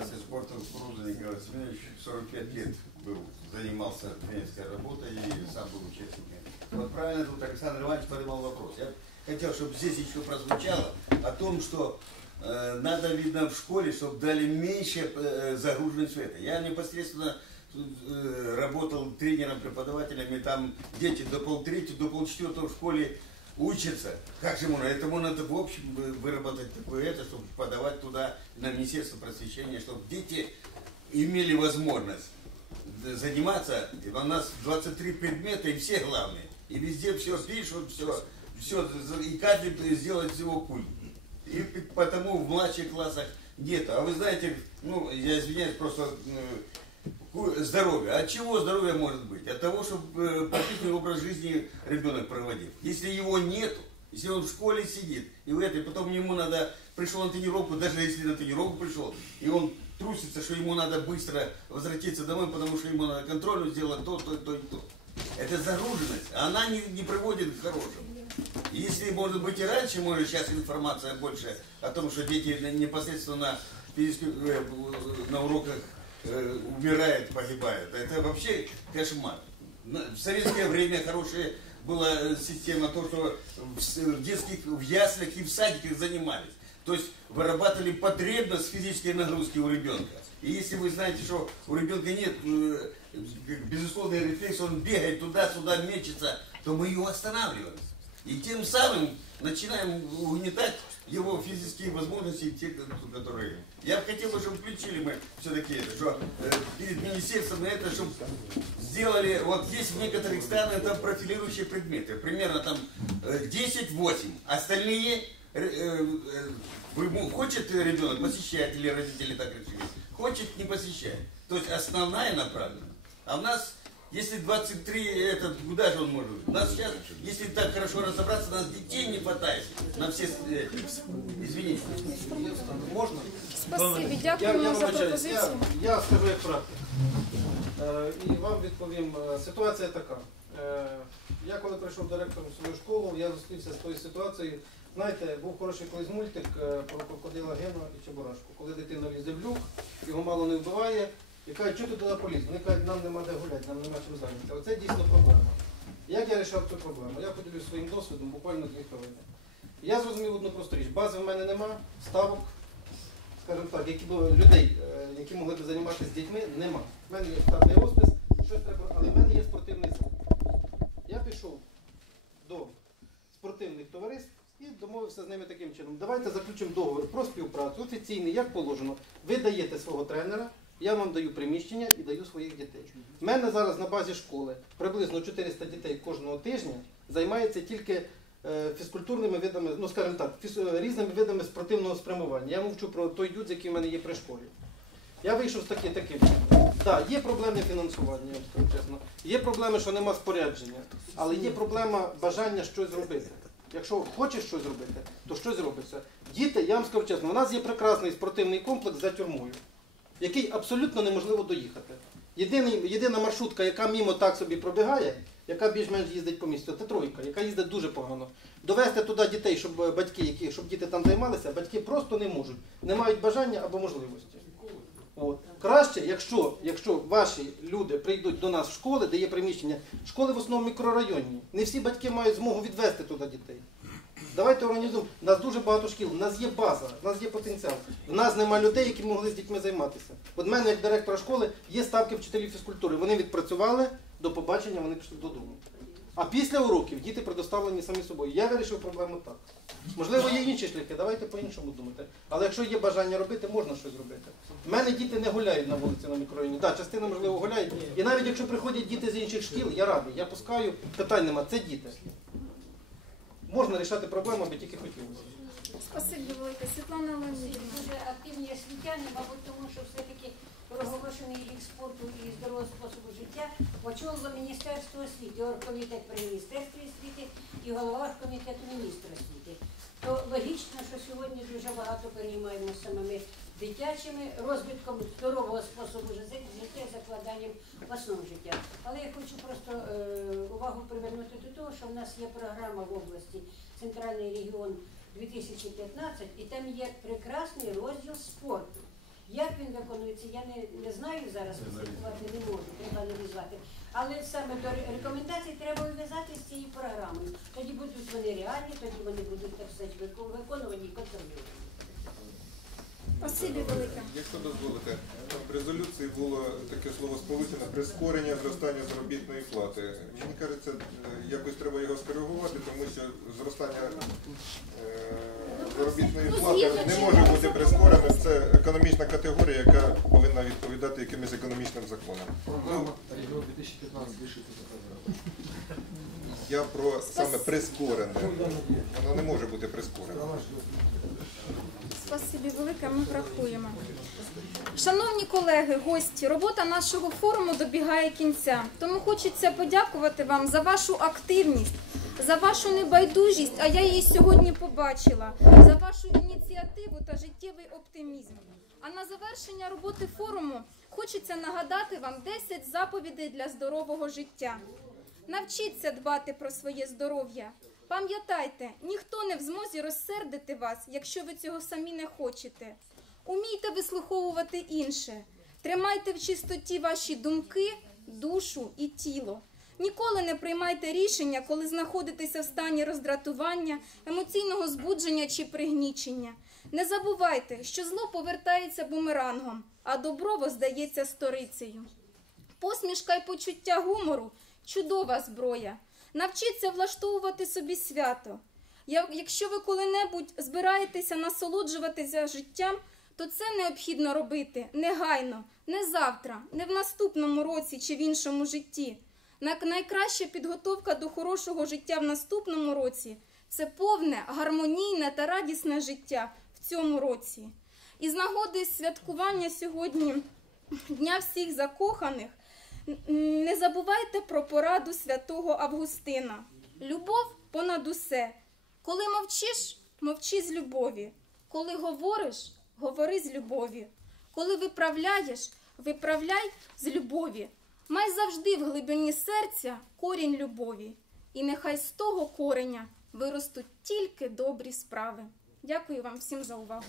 занимался спортом Николай Семенович 45 лет был, занимался тренерской работой и сам был участником. Вот правильно тут Александр Иванович поднимал вопрос. Я хотел, чтобы здесь еще прозвучало о том, что э, надо, видно, в школе, чтобы дали меньше э, загруженность света. Я непосредственно э, работал тренером, преподавателем, и там дети до полтретьего, до полчетвертого в школе учатся. Как же можно? Это можно в общем вы- выработать такое это, чтобы подавать туда на Министерство просвещения, чтобы дети имели возможность заниматься. У нас 23 предмета, и все главные. И везде все пишут, все, все, и каждый сделает всего культ. И потому в младших классах нет. А вы знаете, ну, я извиняюсь, просто э, здоровье. От чего здоровье может быть? От того, чтобы прописанный образ жизни ребенок проводил. Если его нету, если он в школе сидит, и в этой, потом ему надо, пришел на тренировку, даже если на тренировку пришел, и он трусится, что ему надо быстро возвратиться домой, потому что ему надо контрольную сделать то, то, то то. Это загруженность, она не, не приводит к хорошему. Если, может быть, и раньше, может, сейчас информация больше о том, что дети непосредственно на, э, на уроках э, умирают, погибают, это вообще кошмар. В советское время хорошая была э, система, то, что в с- в детских, в яслях и в садиках занимались. То есть вырабатывали потребность физической нагрузки у ребенка. И если вы знаете, что у ребенка нет э, безусловный рефлекс, он бегает туда-сюда, мечется, то мы его останавливаем. И тем самым начинаем угнетать его физические возможности, те, которые... Я бы хотел, бы, чтобы включили мы все-таки это, что э, перед министерством это, чтобы сделали, вот есть в некоторых странах там профилирующие предметы, примерно там э, 10-8, остальные, э, э, вы ему- хочет ребенок посещать или родители так решили, хочет не посещает. То есть основная направленность. А у нас, если 23, это, куда же он может? У нас сейчас, если так хорошо разобраться, у нас детей не хватает на все, э, извините. Можна? Спасибі, Я, дякуємо за вибачаюсь, я, я скажу як практик. Е, і вам відповім. Е, Ситуація така. Е, я коли прийшов директором в свою школу, я зустрівся з тою ситуацією. Знаєте, був хороший колись мультик е, про крокодила Гена і Чебурашку. Коли дитина лізе в люк, його мало не вбиває, і кажуть, що ти туди поліз? Вони кажуть, нам нема де гуляти, нам нема чим зайнятися. Оце дійсно проблема. Як я вирішав цю проблему? Я поділюсь своїм досвідом буквально дві хвилини. Я зрозумів одну просту річ. Бази в мене нема, ставок, скажімо так, які б людей, е, які могли б займатися з дітьми, нема. У мене є штатний розпис, щось треба, але в мене є спортивний зал. Я пішов до спортивних товариств і домовився з ними таким чином. Давайте заключимо договір про співпрацю офіційний, як положено. Ви даєте свого тренера, я вам даю приміщення і даю своїх дітей. У мене зараз на базі школи приблизно 400 дітей кожного тижня займається тільки е, фізкультурними видами, ну скажімо так, е, різними видами спортивного спрямування. Я мовчу про той дюдз, який в мене є при школі. Я вийшов з таки, таким. Так, є проблеми фінансування, чесно. Є проблеми, що нема спорядження, але є проблема бажання щось зробити. Якщо хочеш щось зробити, то щось робиться. Діти, я вам скажу чесно, у нас є прекрасний спортивний комплекс за тюрмою, який абсолютно неможливо доїхати. Єдиний, єдина маршрутка, яка мімо так собі пробігає, яка більш-менш їздить по місту, це тройка, яка їздить дуже погано. Довести туди дітей, щоб е, батьки, які, щоб діти там займалися, батьки просто не можуть, не мають бажання або можливості. От. Краще, якщо, якщо ваші люди прийдуть до нас в школи, де є приміщення, школи в основному мікрорайонні. Не всі батьки мають змогу відвести туди дітей. Давайте організуємо. У нас дуже багато шкіл, у нас є база, у нас є потенціал. У нас нема людей, які могли з дітьми займатися. От мене, як директора школи, є ставки вчителів фізкультури. Вони відпрацювали, до побачення, вони пішли додому. А після уроків діти предоставлені самі собою. Я вирішив проблему так. Можливо, є інші шляхи, давайте по-іншому думати. Але якщо є бажання робити, можна щось робити. У мене діти не гуляють на вулиці на мікрорайоні. Так, частина, можливо, гуляють. І навіть якщо приходять діти з інших шкіл, я радий, я пускаю, питань нема, це діти. Можна рішати проблему, аби тільки хотілося. Спасибі велике. Світлана Леонідівна. Дуже активні освітяни, мабуть, тому що все-таки проголошений рік спорту і здорового способу життя очолило Міністерство освіти, оргкомітет при Міністерстві освіти і голова комітету міністра освіти. То логічно, що сьогодні дуже багато переймаємо самими дитячими розвитком здорового способу життя, закладанням основ життя. Але я хочу просто е, увагу привернути до того, що в нас є програма в області Центральний регіон 2015, і там є прекрасний розділ спорту. Як він виконується, я не, не знаю зараз, спілкувати не можу, треба аналізувати. Але саме до рекомендацій треба вив'язати з цією програмою. Тоді будуть вони реальні, тоді вони будуть так сказати, виконувані і контрольовані. Спасибі велике. Якщо дозволите, в резолюції було таке слово сполучене прискорення зростання заробітної плати. Мені кажеться, якось треба його скоригувати, тому що зростання е, заробітної Ну, плати не може бути прискореним. Це економічна категорія, яка повинна відповідати якимось економічним законам. Программа Регион 2015 вышит эта программа. Я про саме прискорене. Воно не може бути прискорене. Спасибі велике, ми врахуємо. Шановні колеги, гості, робота нашого форуму добігає кінця. Тому хочеться подякувати вам за вашу активність, за вашу небайдужість, а я її сьогодні побачила, за вашу ініціативу та життєвий оптимізм. А на завершення роботи форуму хочеться нагадати вам 10 заповідей для здорового життя. Навчіться дбати про своє здоров'я. Пам'ятайте, ніхто не в змозі розсердити вас, якщо ви цього самі не хочете. Умійте вислуховувати інше. Тримайте в чистоті ваші думки, душу і тіло. Ніколи не приймайте рішення, коли знаходитеся в стані роздратування, емоційного збудження чи пригнічення. Не забувайте, що зло повертається бумерангом, а добро воздається сторицею. Посмішка й почуття гумору чудова зброя. Навчіться влаштовувати собі свято. Якщо ви коли-небудь збираєтеся насолоджуватися життям, то це необхідно робити негайно, не завтра, не в наступному році чи в іншому житті. На- Найкраща підготовка до хорошого життя в наступному році це повне, гармонійне та радісне життя в цьому році. І з нагоди святкування сьогодні Дня всіх закоханих. Не забувайте про пораду святого Августина. Любов понад усе. Коли мовчиш, мовчи з любові. Коли говориш, говори з любові. Коли виправляєш, виправляй з любові. Май завжди в глибині серця корінь любові. І нехай з того кореня виростуть тільки добрі справи. Дякую вам всім за увагу.